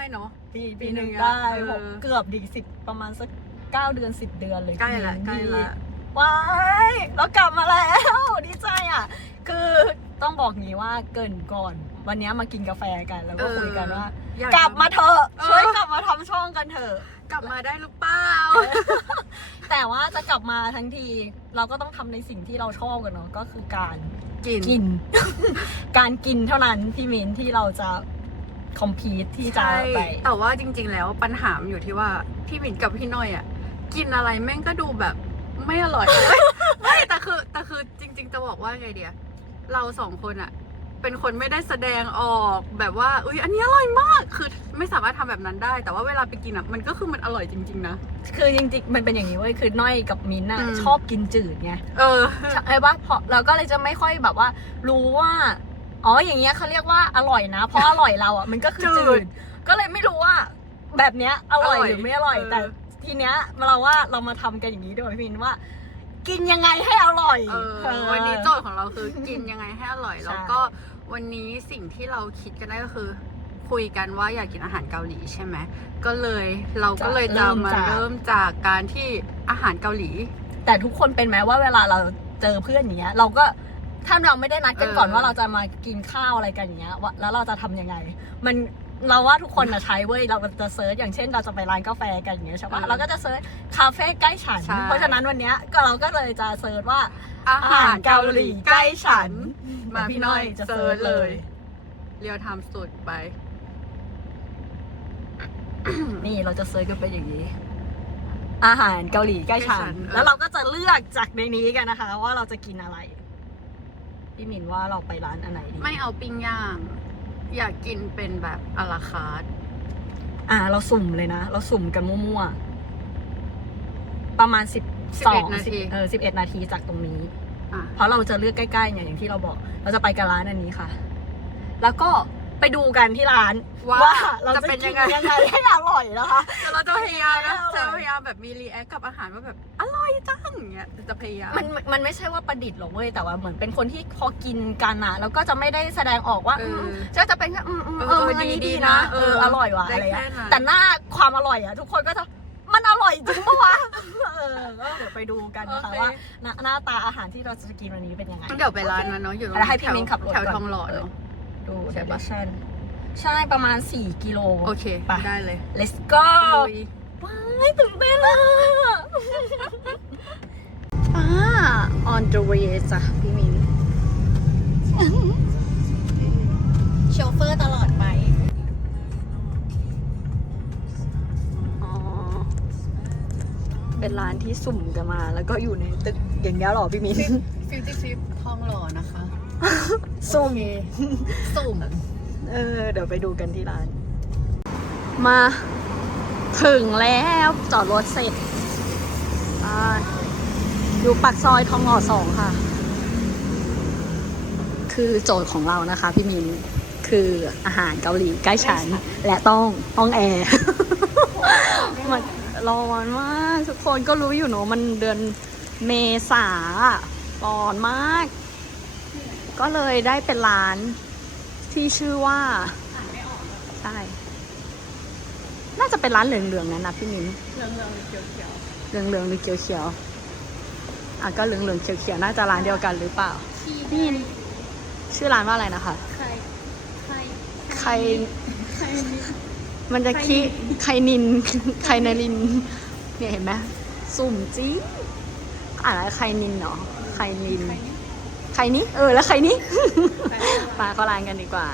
ได้เนาะ ปีปีปีหหนึ่นึ่งงอะได้เออหกเกือบดีสิบประมาณสักเก้าเดือนสิบเดือนเลยใกล้ละพี่ใกล้ละ ว้ายเรากลับมาแล้ว ดีใจอะ คือต้องบอกงี้ว่าเกรินก่อน วันนี้มากินกาแฟกันแล้วก็คุยกันว่า อยกลับมาเถอะเออช่วยกลับมาทำช่องกันเถอะ กลับมาได้หรือเปล่า แต่ว่าจะกลับมาทั้งทีเราก็ต้องทำในสิ่งที่เราชอบกันเนาะก็คือการกิน กิน การกินเท่านั้นพี่มินที่เราจะ คอมพีทที่จะใช่ไป แต่ว่าจริง ๆ แล้วปัญหามันอยู่ที่ว่าพี่หมินกับพี่น้อยอะ กินอะไรแม่งก็ดูแบบไม่อร่อย ไม่แต่คือแต่คือจริง ๆ จะบอกว่าไงเดียเราสองคนอะ เป็นคนไม่ได้แสดงออกแบบว่าอุ้ยอันนี้อร่อยมากคือไม่สามารถทำแบบนั้นได้ แต่ว่าเวลาไปกินอะมันก็คือมันอร่อยจริง ๆ นะ คือจริงๆ มันเป็นอย่างนี้เว้ย คือน้อยกับมินท์น่ะอืม ชอบกินจืดไงเออ ใช่ปะเพราะเราก็เลยจะไม่ค่อยแบบว่า รู้ว่า อ๋ออย่างเงี้ยเขาเรียกว่าอร่อยนะ เพราะอร่อยเราอะมันก็คือจืจืดดก็เลยไม่รู้ว่า แบบเนี้ยอร่อยอร่อยหรือไม่อร่อยเออแต่ทีเนี้ยเราว่าเรามาทำกันอย่างนี้ด้วยพี่มินว่า กินยังไงให้อร่อยเออเออวันนี้โจทย์ของเราคือกินยังไงให้อร่อยใช่แล้วก็วันนี้สิ่งที่เราคิดกันได้ก็คือคุยกันว่าอยากกินอาหารเกาหลีใช่ไหมก็เลยเราก็เลยจะมาเริ่มจากการที่อาหารเกาหลี แต่ทุกคนเป็นไหมว่าเวลาเราเจอเพื่อนอย่างเงี้ยเราก็ ถ้าเราไม่ได้นัดกันก่อนเออ ว่าเราจะมากินข้าวอะไรกันอย่างเงี้ยว่าแล้วเราจะทำยังไง มันเราว่าทุกคนนะใช้เว้ยเราจะเซิร์ชอย่างเช่น เราจะไปร้านกาแฟกันอย่างเงี้ยใช่ปะเราก็จะเซิร์ชคาเฟ่ใกล้ฉัน ใช่ เพราะฉะนั้นวันเนี้ยก็เราก็เลยจะเซิร์ชว่า อาหารเกาหลีใกล้ฉัน มาแต่พี่น้อยเซิร์ชเลย เรียวไทม์สุดไป นี่เราจะเซิร์ชกันไปอย่างนี้ อาหารเกาหลีใกล้ฉัน ใกล้ฉันเออแล้วเราก็จะเลือกจากในนี้กันนะคะ ว่าเราจะกินอะไร พี่หมินว่าเราไปร้านอันไหนดีไม่เอาปิ้งย่าง อยากกินเป็นแบบอาราคาร์ทอ่า เราสุ่มเลยนะ เราสุ่มกันมั่วๆ ประมาณสิบสองนาทีเออสิบเอ็ดนาทีจากตรงนี้อะเพราะเราจะเลือกใกล้ๆเนี่ยอย่างที่เราบอก เราจะไปกันร้านอันนี้ค่ะ แล้วก็ ไปดูกันที่ร้านว่าว่าเราจะจะเป็นกิยันงไงยังไงให้อร่อยนะคะ แต่เราจะพยายามนะอร่อย จะพยายามแบบมีรีแอคกับอาหารว่าแบบอร่อยจังอย่างเงี้ยจะพยายาม มันมันไม่ใช่ว่าประดิษฐ์หรอกเว้ยแต่ว่าเหมือนเป็นคนที่พอกินกันอะแล้วก็จะไม่ได้แสดงออกว่าเอออืมจะจะเป็นแค่อืมอืมเออเออเอออันนี้ดีดีนะนะเอเออออร่อยว่ะได้อะไรแค่เงี้ยนั้น แต่หน้าความอร่อยอะทุกคนก็จะมันอร่อยจริงปะวะเออก็เดี๋ยวไปดูกันนะคะโอเคว่าหน้าหน้าตาอาหารที่เราจะกินวันนี้เป็นยังไง งั้นเดี๋ยวไปร้านนั้นเนาะอยู่ตรงแล้วให้พี่มิ้นขับรถแถวก่อน ทองหล่อเนาะ ดูใช่ปะ direction ใช่ประมาณ 4 กิโลโอเค ไป ได้เลย let's go ลุยว้ายตื่นเต้นอะอ่า on the way จ้ะพี่มินโชเฟอร์ตลอดไปอ๋อเป็นร้านที่สุ่มกันมา แล้วก็อยู่ในตึกอย่างเงี้ยหรอพี่มินฟิฟตี้ฟิฟทองหล่อนะคะ สุ่มสุ่มเออ เดี๋ยวไปดูกันที่ร้าน มาถึงแล้วจอดรถเสร็จอ่าอยู่ปากซอยทองหล่อสองค่ะ คือโจทย์ของเรานะคะ พี่มินคืออาหารเกาหลีใกล้ฉัน และต้องห้องแอร์มันร้อนมาก ทุกคนก็รู้อยู่เนอะมันเดือนเมษาอะร้อนมาก ก็เลยได้เป็นร้านที่ชื่อว่าใช่น่าจะเป็นร้านเหลืองๆนั้นนะพี่มิ้นเรื่องเรื่องเขียวเขียวเหลืองๆหรือเขียวๆอะก็เหลืองๆเขียวๆน่าจะร้านเดียวกันหรือเปล่านี่ชื่อร้านว่าอะไรนะคะใครใครใครใครมันจะคิไคนินไคนาริน เนี่ยเห็นไหมสุ่มจริงอ่านแล้วไคนินเนาะไคนิน ใครนี้ เออ แล้วใครนี้ มาเข้าร้านกันดีกว่า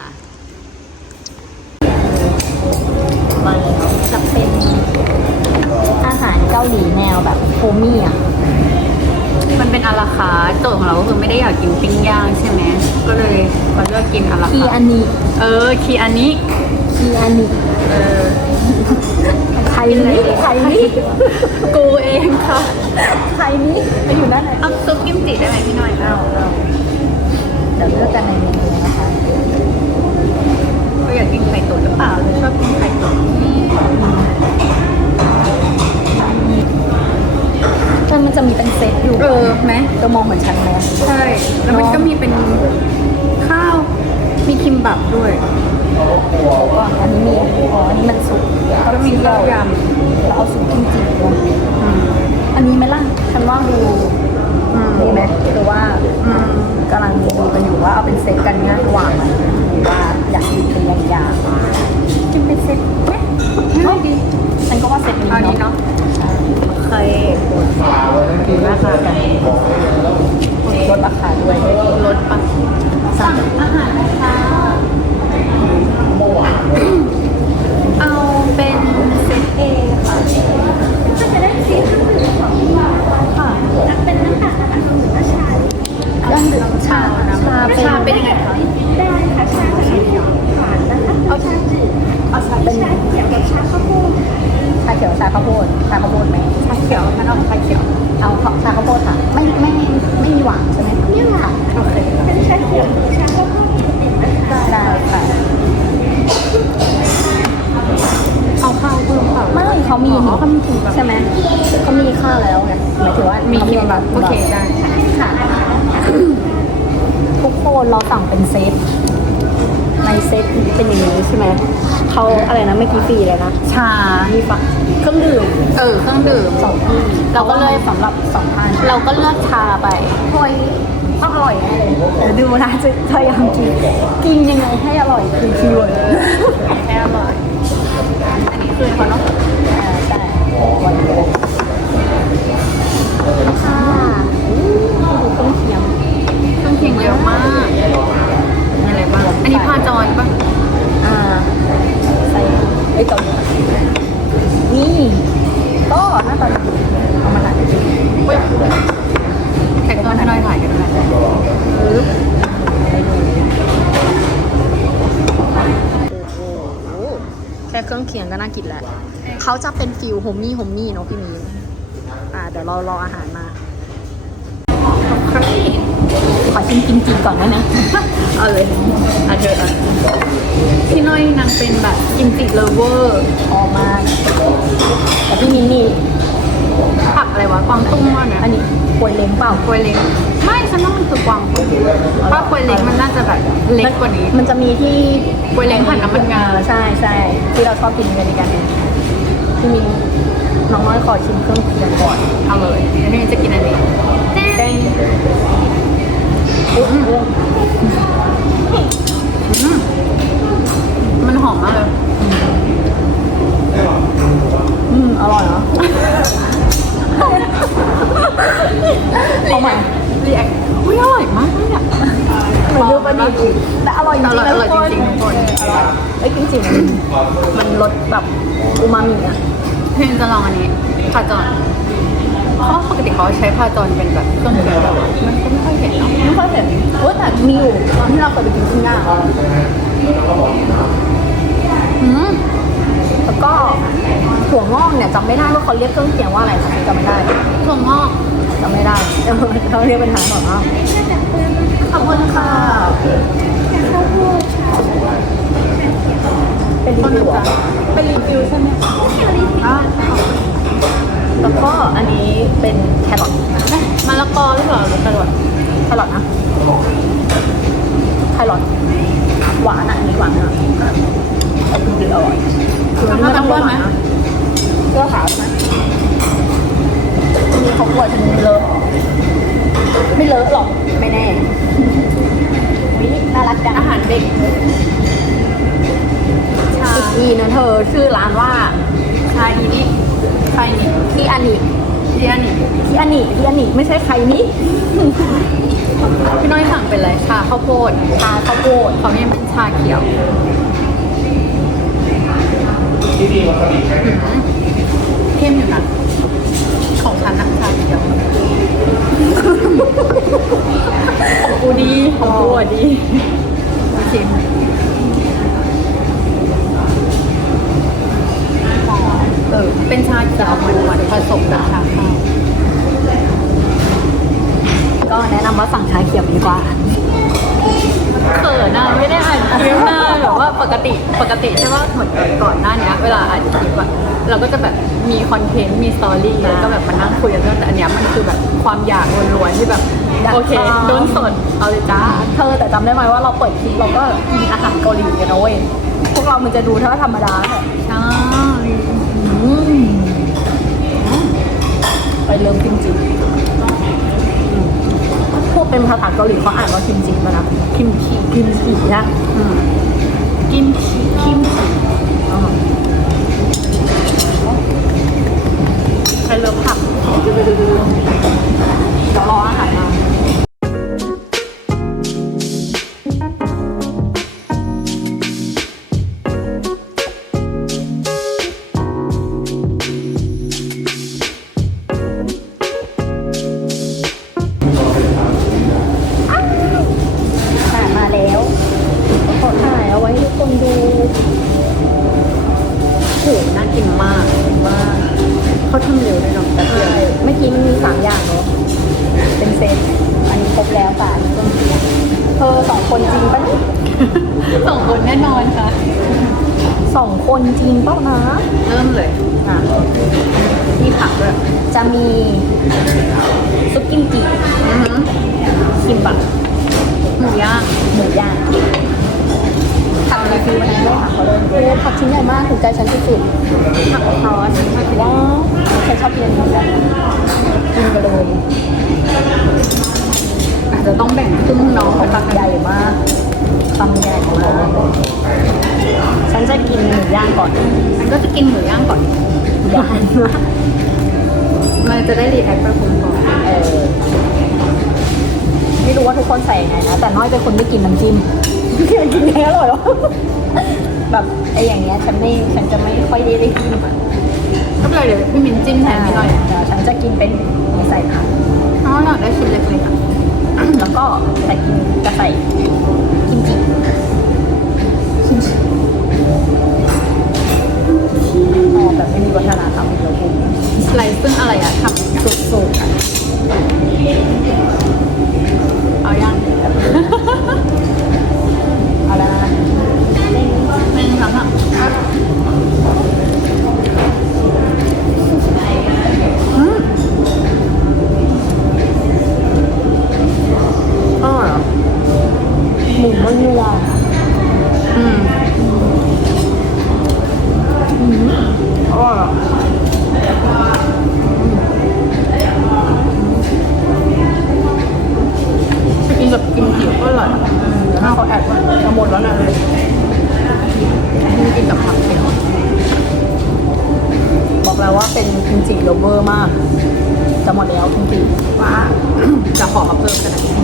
มาจะเป็นอาหารเกาหลีแนวแบบโฮมี่อะ มันเป็นอาราคาร์ทโจทย์ของเราก็คือไม่ได้อยากกินปิ้งย่างใช่ไหม ก็เลยมาเลือกกินอาราคีคาอัร์ทนนี้ เออ คีอันนี้ คีอันนี้ เออใคร นี้ใครนี้กูเองค่ะใครนี้ไปอยู่ด้านไหนเอาซุปกิมจิได้ไหมพี่หน่อยเอาเอาเดี๋ยวเลือกกันในเมนูนะคะเราอยากกินไข่ตุ๋นหรือเปล่าหรือชอบกินไข่ตุ๋นแต่มันจะมีเป็นเซตอยู่เออไหมจะมองเหมือนฉันไหมใช่ แล้วมันก็มีเป็นข้าวมีคิมบับด้วยอันนี้มีอ๋ออันนี้มันซุปก็มีข้าวยำ เอาซุปกิมจิด้วยอันนี้ไหมล่ะฉันว่าดูอืมดีไหมหรือว่าอืมกำลังดูกันอยู่ว่าเอาเป็นเซตกันง่ายกว่าไหมหรือว่าอยากกินเป็นอย่างๆกินเป็นเซตไหมไม่ดีฉันก็ว่าเซตนี้เอานี้เนาะเคยดูราคากันลดราคาด้วยรสปะสั่งอาหารนะคะ เอาเป็นเซตเอค่ะ จะได้สีเครื่องดื่มของที่มาค่ะเป็นน้ำตาลนะคะหรือว่าชา ยังดื่มชาชา ชาเป็นยังไงคะ ได้ค่ะชาจะใช้หวานนะคะเอาชาจืด เอาชาเป็น ชาเขียวกับชาข้าวโพด ชาเขียวชาข้าวโพดชาข้าวโพดไหม ชาเขียวฉันเอาชาเขียว เอาชาข้าวโพดค่ะ ไม่ไม่ไม่มีหวานใช่ไหม ไม่หวาน โอเค เป็นชาเขียวหรือชาข้าวโพดปกตินะคะ ได้ค่ะ เอาข้าวเพิ่มเปล่า ไม่เขามีเขามีใช่ไหมเขามีค่าแล้วไงหมายถึงว่า มี มี คิมบับโอเคได้ ค่ะ ทุกคนเราสั่งเป็นเซต ในเซตเป็นอย่างนี้ใช่ไหม เขาอะไรนะเมื่อกี้ฟรีเลยนะ ชา มีฝักเครื่องดื่ มเออเครื่องดื่มสองที่เราก็เลยสำหรับสองท่านเราก็เลือกชาไปโอยต้องอร่อยแน่เลยเดี๋ยวดูนะจะพยายามกินกินยังไงให้อร่อยคือคีย์เวิร์ดแค่อร่อย อันนี้คือเขาเนาะอ่าใช่วันนี้ค่ะอู้ดูเครื่องเคียงเครื่องเคียงเยอะมากมีอะไรบ้างอันนี้พาจอนปะอ่า ใส่ไอ้ยเกาหลีนี่ ก็หน้าตาดีเอามาถ่ายดูอุ๊ยแต่งตัวให้หน่อยถ่ายกันด้วยปึ๊บไปดูโอ้โหแค่เครื่องเคียงก็น่ากินแล้วเขาจะเป็นฟิลโฮมมี่โฮมมี่เนาะพี่มีอ่าเดี๋ยวเรารออาหาร มาขอชิมกิมจิก่อนได้ไหมเอาเลยอะเจออะพี่น้อยนางเป็นแบบกิมจิเลเวอร์พอมากแต่พี่มินนี่ผักอะไรวะกวางตุ้งว่านะอันนี้ควยเล้งเปล่าควยเล้งไม่ฉันว่ามันคือกวางตุ้งถ้าควยเล้งมันน่าจะแบบเล็กกว่านี้ มันจะมีที่ควยเล้งผัดน้ำมันงาเออใช่ใช่ที่เราชอบกินกันในกันพี่มินน้องน้อยขอชิมเครื่องเคียงก่อนเอาเลยอันนี้จะกินอันนี้แดงอุ๊ยอุ๊ยอื มันหอมมากเลยอืมอร่อยเนาะเอาใหม่รีแอคอุ้ยอร่อยมากเลยอะเหมือนดูประดิษฐ์แต่อร่อยจริงๆอร่อยนะอร่อยทุกคนจริงๆทุกคนไอ้จริงๆมันรสแบบอูมามิอะเพนจะลองอันนี้พาจอน เพราะปกติเขาใช้พาจอนเป็นแบบเครื่องเคียงแบบมันก็ไม่ค่อยเห็นเนาะไม่ค่อยเห็นโอ้แต่มีอยู่ตอนที่เราเคยไปกินที่ย่างอืมแล้วก็ถั่วงอกเนี่ยจำไม่ได้ว่าเขาเรียกเครื่องเคียงว่าอะไรค่ะจำไม่ได้ถั่วงอกจำไม่ได้เออเขาเรียกเป็นทางถั่วงอกขอบคุณค่ะข้าวโพดค่ะเป็นรีวิวอเป็นรีวิวใช่ไหมคะอะ แล้วก็อันนี้เป็นแครอทมะละกอหรือเปล่าหรือกระโดดแครอทนะแครอทหวานอะอันนี้หวานนะแต่คือดีอร่อยคือไม่ต้องหวานนะเสื้อขาวใช่ไหมมีเขากลัวจะเลอะไม่เลอะหรอกไม่แน่วิน่ารักจังอาหารเด็กชาอีกทีนะเธอชื่อร้านว่าชาอีนี่ ชาอีนี่ที่อันนี้ที่อันนี้ที่อันนี้ที่อันนี้ไม่ใช่ใครนี่ พี่น้อยสั่งเป็นอะไรชาข้าวโพดชาข้าวโพดของนี่เป็นชาเขียวอืมเข้มอยู่นะของฉันนะชาเขียวของกูดีของกูอะดีชิม เออเป็นชาเขียวหวานๆผสมกับชาข้าวก็แนะนำว่าสั่งชาเขียวดีกว่าเขินอะไม่ได้อ่านคลิปหน้าแบบว่าปกติปกติใช่ไหมเหมือนก่อนหน้านี้เวลาอ่านคลิปอะเราก็จะแบบมีคอนเทนต์มีสตอรี่แล้วก็แบบมานั่งคุยกันเรื่องแต่อันเนี้ยมันคือแบบความอยากล้วนๆที่แบบอยากโอเคทำโดนสดเอาเลยจ้าเธอแต่จำได้ไหมว่าเราเปิดคลิปเราก็กินอาหารเกาหลีกันนะเว้ยพวกเรามันจะดูถ้าธรรมดาแต่ใช่อืม ไปเริ่มกิมจิอืมพวกเป็นภาษาเกาหลีเขาอ่านว่ากิมจิมานะกิมจิกิมจินะอืมกิมจิกิมจิอ่าไปเริ่มผัก คิมบับหมูย่างหมูย่างผักรีฟิววันนี้ด้วยค่ะเขาเลยโอ้ผักชิ้นใหญ่มากถูกใจฉันที่สุดผักคอสว้าวฉันชอบกินอันนี้ด้วยกินไปเลยอาจจะต้องแบ่งครึ่งน้องเขาตักคำใหญ่มากคำใหญ่มากฉันจะกินหมูย่างก่อน ฉันก็จะกินหมูย่างก่อนย่างนะมันจะได้รีแอคไปพร้อมๆเออ ไม่รู้ว่าทุกคนใส่ยังไงนะ แต่น้อยเป็นคนไม่กินน้ำจิ้มกินแค่อร่อยหรอแบบไอ้อย่างเงี้ยฉันไม่ฉันจะไม่ค่อยได้ได้กินอะก็เลยเดี๋ยวพี่มิ้นจิ้มแทนพี่หน่อยเดี๋ยวฉันจะกินเป็นมีใส่ผักเพราะว่าอยากได้ชิ้นเล็กๆอะแล้วก็แต่กินจะใส่ ว่าเป็นกิมจิโลเวอร์มาก จะหมดแล้วกิมจิว่า จะขอมาเพิ่มกันนะผั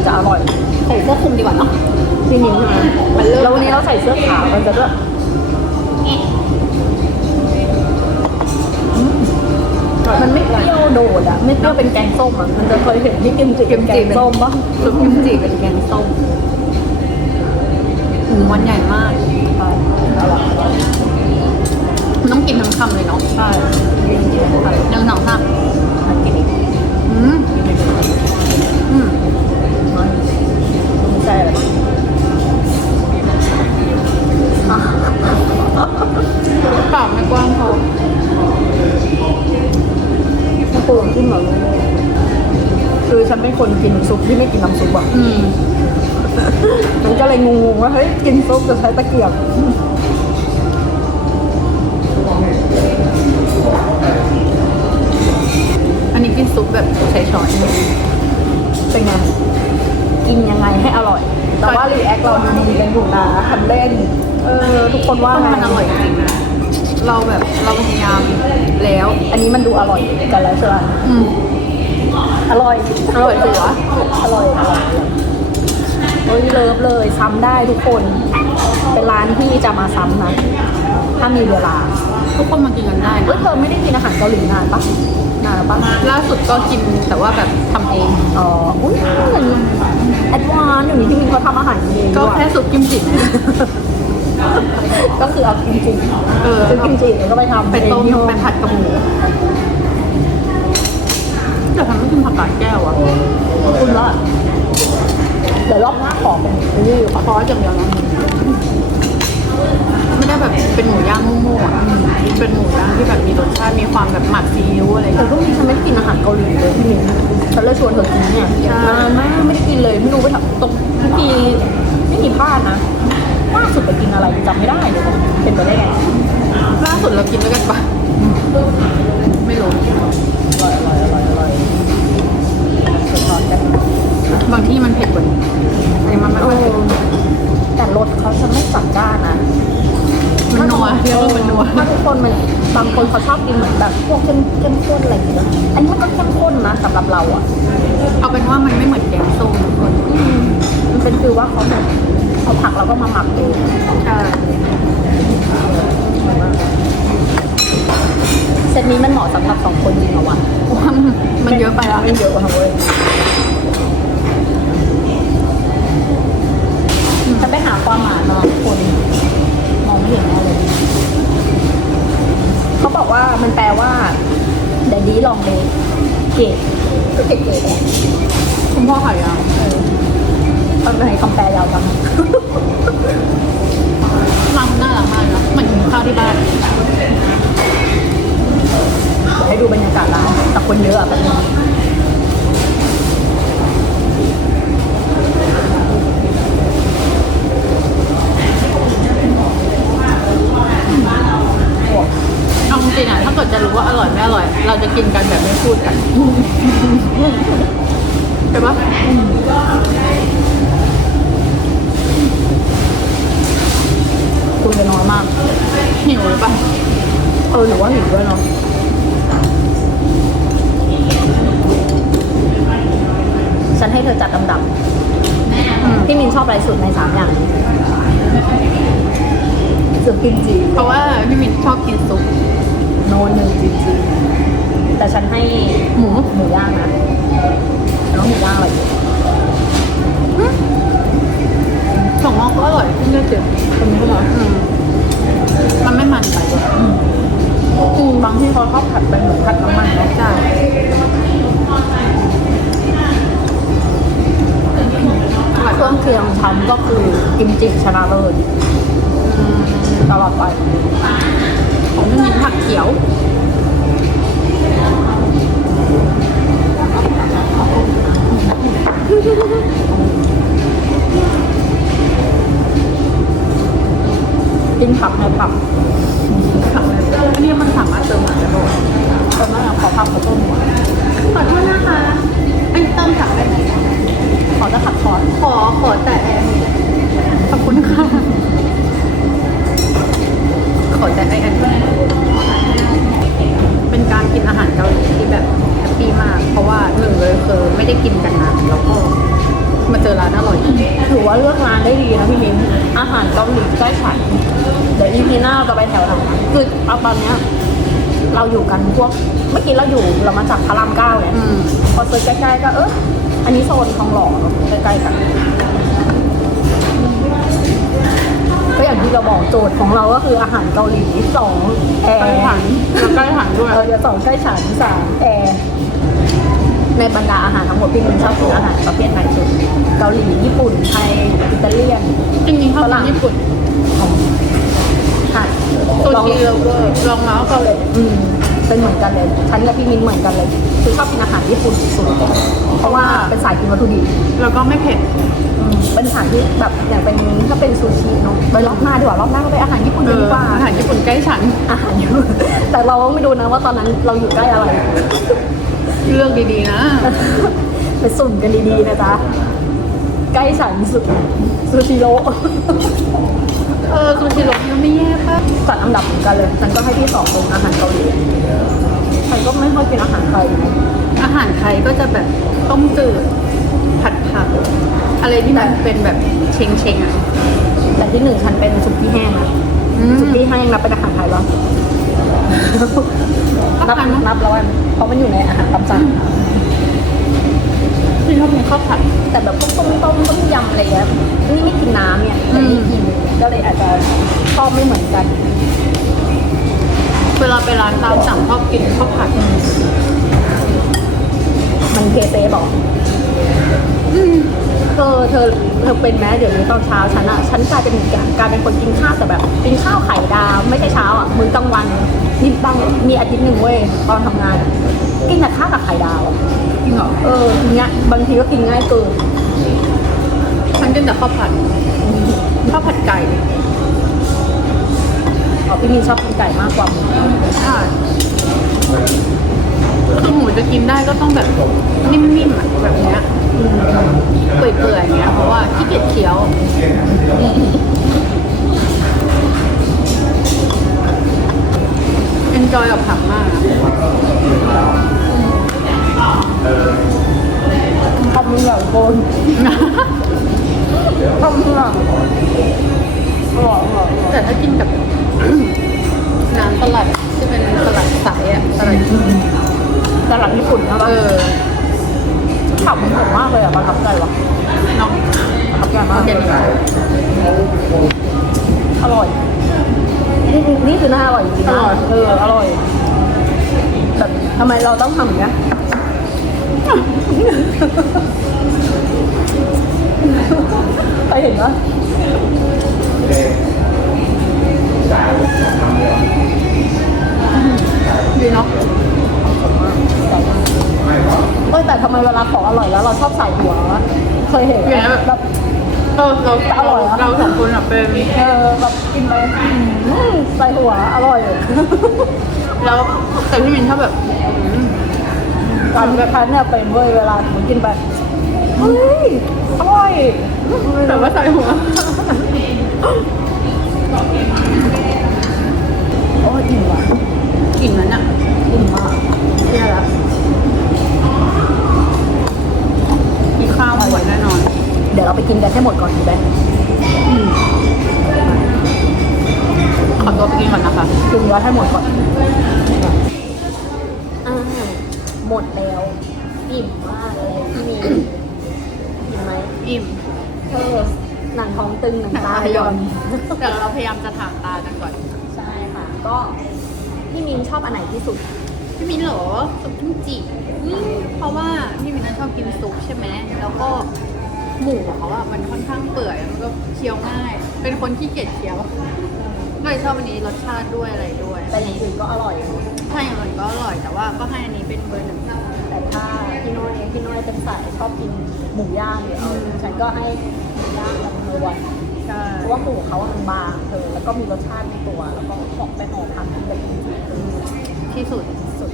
จิจะอร่อยใส่เสื้อคลุมดีกว่าเนาะพี่นิ้งใช่ไหมมันเลิศแล้ววันนี้เราใส่เสื้อขาวมันจะด้วยมันไม่เปรี้ยวโดดอะไม่เปรี้ยวเป็นแกงส้มอะมันจะเคยเห็นที่กิมจิเป็นแกงส้มปะซุปกิมจิเป็นแกงส้มหมูมันใหญ่มากอร่อยมันต้องกินทั้งคำเลยเนาะ ใช่กินกินอะไรหนึ่งสองสาม กินอีก อืมอืม มี ใจอะไรบ้างปากไม่กว้างพอมันปูขึ้นเหรอลูกคือฉันเป็นคนกินซุปที่ไม่กินน้ำซุปอะอืมมันก็เลยงงๆว่าเฮ้ยกินซุปจะใช้ตะเกียบอันนี้กินซุปแบบใช้ช้อนเป็นไง กินยังไงให้อร่อย แต่ว่ารีแอคเราดูดีกันอยู่นะทำเล่น เออทุกคนว่าไงมันอร่อยจริงๆนะ เราแบบเราพยายามแล้ว อันนี้มันดูอร่อยกันแล้วใช่ไหมอืมอร่อย อร่อยจัวอร่อยอร่อยเฮ้ยเลิฟเลยซ้ำได้ทุกคน เป็นร้านที่จะมาซ้ำนะ ถ้ามีเวลา ทุกคนมากินกันได้เฮ้ยนะเธอไม่ได้กินอาหารเกาหลีนานปะนานแล้วปะล่าสุดก็กินแต่ว่าแบบทำเอง อ๋อ อุ้ยอย่างนี้ แอดวานซ์อย่างนี้ที่มินเขาทำอาหารเองก็ด้วยแค่ซุปกิมจินะก็คือเอากิมจิเออซื้อกิมจิแล้วก็ไปทำไปต้มเองที่ห้องไปผัดกับหมูแต่ทำไม่กินผักกาดแก้วอะคุณละเดี๋ยวรอบหน้าขอเป็นนี่ขอซอสอย่างเดียวนะไม่ได้แบบเป็นหมูย่างโง่ๆอะเป็นหมูย่างที่แบบมีรสชาติมีความแบบหมักซีอิ๊วอะไรอย่างแต่เงี้ยก็มีฉันไม่ได้กินอาหารเกาหลีเลยพี่มิน ฉันเลยชวนเธอกินเนี่ยใช่นานมากไม่ได้กินเลยไม่รู้ไปทำตรงทุกทีไม่มีพลาดนะล่าสุดไปกินอะไรจำไม่ได้เลยเป็นไปได้ไงล่าสุดเรากินด้วยกันปะไม่รู้อร่อยอร่อยอร่อยอร่อยเดี๋ยวทอนกันบางที่มันเผ็ดกว่านี้อันนี้มันไม่เอค่อยเผ็ดอแต่รสเขาจะไม่จัดจ้านนะ มันนัวเรียกว่ามันนัวถ้าทุกคนมันบางคนเขาชอบกินเหมือนแบบพวกเข้มเข้มข้นอะไรอย่างเงี้ยอันนี้มันก็เข้มข้นนะสำหรับเราอะเอาเป็นว่ามันไม่เหมือนแกงส้มทุกคนอืมมันเป็นคือว่าเขาแบบเอาผักแล้วก็มาหมักเองใช่เซตนี้มันเหมาะสำหรับสองคนจริงเหรอวะว่ามันเยอะไปแล้วมันเยอะกว่าเว้ยจะไปหาความหมายมาทุก คนมองเห็นแน่เลยเขาบอกว่ามันแปลว่าเดดดี้ลองเลยเกตก็เกตเกตคุณพ่อขายยาวเออตอนไหนคำแปลยาวจังร้านน่ารักมากนะเหมือนกินข้าวที่บ้านให้ดูบรรยากาศร้านแต่คนเยอะแบบนี้ เอาจริงๆอะถ้าเกิดจะรู้ว่าอร่อยไม่อร่อย เราจะกินกันแบบไม่พูดกันใช่ปะคุยกันน้อยมากหิวหรือปะเออหรือว่าหิวด้วยเนาะฉันให้เธอจัดลำดับอืมพี่มินชอบอะไรสุดในสามอย่างนี้ สุดกิมจิเพราะว่าพี่มินชอบกินซุปโนนหนึ่งจริงๆแต่ฉันให้หมูหมูย่างนะน้องหมูย่างอร่อยอยู่ของมองก็อร่อยขึ้นเรื่อยคนนี้ก็มาๆอืมมันไม่มันไปด้วยอืมบางที่เขาชอบผัดไปเหมือนผัดน้ำมันเนาะใช่เครื่องเคียงชั้นก็คือกิมจิชนะเลิศ เราอยู่กันพวกเมื่อกี้เราอยู่เรามาจากพระรามเก้าเนี่ยอืมพอเซิร์ชใกล้ๆก็เอออันนี้โซนทองหล่อเนอะใกล้ๆกันก็อย่างที่เราบอกโจทย์ของเราก็คืออาหารเกาหลีสองแอร์ใกล้ฉันแล้วใกล้ฉันด้วยเราจะสองใกล้ฉันสามแอร์ในบรรดาอาหารทั้งหมดพี่มินชอบกินอาหารประเภทไหนสุดเกาหลีญี่ปุ่นไทยอิตาเลียนจริงๆเขาทำญี่ปุ่นค่ะ ซูชิเลเวอร์ลองมาก็เกาหลีอืมเป็นเหมือนกันเลยฉันกับพี่มินเหมือนกันเลย คือชอบกินอาหารญี่ปุ่นสุดๆเพราะว่าเป็นสายกินวัตถุดิบแล้วก็ไม่เผ็ดอืมเป็นอาหารที่แบบอย่างเป็นถ้าเป็นซูชิเนาะไปรอบหน้าดีกว่ารอบหน้าก็ไปอาหารญี่ปุ่นเอกันอดีกว่า อาหารญี่ปุ่นใกล้ฉันอาหารญี่ปุ่นแต่เราต้องไปดูนะว่าตอนนั้นเราอยู่ใกล้อะไร เลือกดีๆนะ ไปสุ่มกันดีๆนะจ๊ะ ใกล้ฉันสุดซูชิโร่ เออซูชิโร่ก็ไม่แย่ป่ะจัดอันดับเหมือนกันเลย ฉันก็ให้ที่สองเป็นอาหารเกาหลีฉันก็ไม่ค่อยกินอาหารไทยนะอาหารไทยก็จะแบบต้มจืดผัดผัก อะไรที่มันเป็นแบบเชงเชงๆอะแต่ที่หนึ่งฉันเป็นสุกี้แห้งอะอืมสุกี้แห้งนับเป็นอาหารไทยปะนับนับนะนับแล้วอะเพราะมันอยู่ในอาหารตามสั่ง ที่ชอบกินข้าวผัดแต่แบบพวกต้มต้มต้มยำอะไรเงี้ยนี่ไม่กินน้ำเนี่ยแต่นี่กินก็เลยอาจจะชอบไม่เหมือนกัน เวลาไปร้านตามสั่งชอบกินข้าวผัด มันเคเซบอกเธอเธอเธอเป็นไหมเดี๋ยวนี้ตอนเช้าฉันอะฉันกลายเป็นกลายเป็นคนกินข้าวแต่แบบกินข้าวไข่ดาวไม่ใช่เช้าอะมื้อกลางวันนี่บางมีอาทิตย์หนึ่งเว้ยตอนทำงานอะ กินแต่ข้าวกับไข่ดาวอะจริงเหรอเออกินง่ายบางทีก็กินง่ายเกินฉันกินแต่ข้าวผัดข้าวผัดไก่อ๋อพี่มีนชอบกินไก่มากกว่าหมูใช่คือหมูจะกินได้ก็ต้องแบบนิ่มๆอะแบบเนี้ยเปื่อยๆอย่างเงี้ยเพราะว่าขี้เกียจเคี้ยว นจอยกับผักมากอะทำมันอย่างโกนทำมันอย่างอร่อยอร่อยแต่ถ้ากินกับ น้ำสลัดที่เป็นสลัดใสอะสลัดสลัดญี่ปุ่นนะเออขับมันผมมากเลยอะประทับใจว่ะน้องประทับใจมากเด่นอร่อย นี่นี่คือหน้าอร่อยจริงๆนะเอออร่อยแบบทำไมเราต้องทำอย่างเงี้ยไปเห็นปะดีเนาะเออแต่ทำไมเวลาของอร่อยแล้วเราชอบใส่หัววะเคยเห็นไหมแบบ เออเราอร่อยเรอเราสองคนอะเป็นเออแบบกินไปอืมใส่หัวอร่อยแล้วแต่พี่มินชอบแบบอืมการกระทันเนี่ยเป็นเว้ยเวลาผมกินไปเฮ้ยอร่อยแต่ว่าใส่หัว โอ้ยอิ่มว่ะกลิ่นนั้นอะอิ่มมากเชื่อแล้วมีข้าวหวานแน่นอน ดี๋ยวเราไปกินกันให้หมดก่อนดีไหมขอตัวไปกินก่อนนะคะกินเยอะให้หมดก่อนอ่าหมดแล้วอิ่มมากเลยพี่มีอิ่มไหมอิ่มเออหนังท้องตึงหนังตาหนังตาย้ย้ออนนเดี๋ยวเราพยายามจะถามตากันก่อน ใช่ค่ะ ก็พี่มินชอบอันไหนที่สุด พี่มินเหรอซุปกิมจิอืมเพราะว่าพี่มินนั้นชอบกินซุปใช่ไหมแล้วก็ หมูของเขาอะมันค่อนข้างเปื่อยแล้วมันก็เคี้ยวง่าย เป็นคนที่เกียจเคี้ยวก็เลยชอบอันนี้รสชาติด้วยอะไรด้วยแต่อย่างอื่นก็อร่อยเนอะถ้าอย่างอื่นก็อร่อยแต่ว่าก็ให้อันนี้เป็นเบอร์หนึ่งแต่ถ้าพี่น้อยพี่น้อยเป็นสายชอบกินหมูย่างเดี๋ยวฉันก็ให้หมูย่างกับเนื้อวันใช่เพราะว่าหมูเขาอะมันบางเธอแล้วก็มีรสชาติในตัว แล้วก็หอมไปหอมผักที่แบบจริงๆคือที่สุดสุด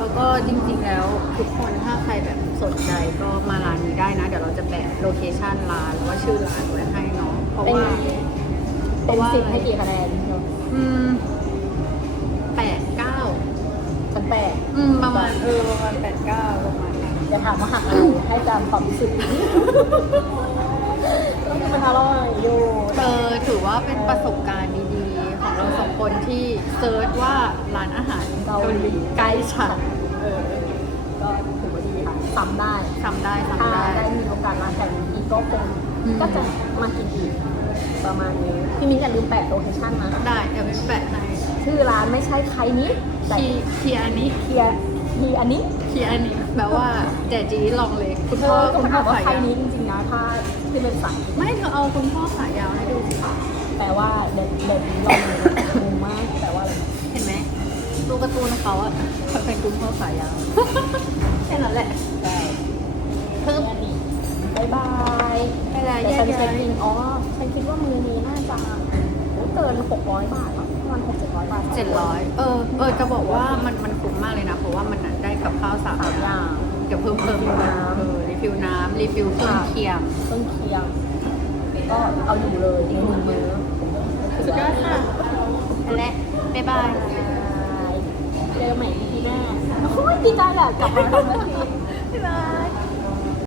แล้วก็จริงๆแล้วทุกคนถ้าใครแบบสนใจก็มาร้านนี้ได้นะ เดี๋ยวเราจะแปะโลเคชั่นร้านแล้วก็ชื่อร้านไว้ให้เนาะเพราะเป็นว่าไงเพเป็นราะว่า สิบให้กี่คะแนนเนอะอืมแปดเก้าฉันแปดอืมประมาณเออประมาณแปดเก้าประมาณนั้นอย่าถามว่าหักอะไรให้ตามความรู้สึกก็มันอร่อยอยู่ เออถือว่าเป็นประสบการณ์ คนที่เซิร์ชว่าร้านอาหารเกาหลีใกล้ฉันเออก็ถือว่าดีค่ะซ้ำได้ทำได้ถ้าทำได้ได้มีโอกาสมาแข่งอีกก็คงอืมก็จะมากินอีกประมาณนี้พี่มิ้นอย่าลืมแปะโลเคชั่นนะได้เดี๋ยวไปแปะในชื่อร้านไม่ใช่ใครนี้แต่คีเคียอันนี้เคียร์ทีอันนี้เคียอันนี้แบบว่าแจจีลองเลยคุณเธพ่ออก็คุณถาพ่อมว่าขายใครยาวนี้จริงๆนะถ้าที่เป็นสังไม่เธอเอาคุณพ่อขายยาวให้ดูสิ แปลว่าเด็ดเด็ดลองงงมากแปลว่าอะไรเห็นไหมตัวการ์ตูนเขาอะเขาเป็นคุณพ่อขายยาวแค่นั้นแหละได้เพิ่มอันนี้บายบายไปแล้วแต่แยฉักย้ายอ๋อฉันคิดว่ามือนี้น่าจะโอ้เกิน600บาทมั้งประมาณ600บาทเจ็ดร้อยเออเออจะบอกว่ามันมันคุ้มมากเลยนะ เพราะว่ามันได้กับข้าวสามอย่างย่างเดี๋ยวเพิ่มเพิ่มน้ำเออรีฟิลน้ำรีฟิลเครื่องเคียงเครื่องเคียงก็เอาอยู่เลยอีกหนึ่งมื้อ สุดยอดค่ะไปแล้วบ๊ายบายบาย เจอใหม่ที่หน้าโอ้ยดีใจแหละกลับมาทำนาทีบ๊ายบาย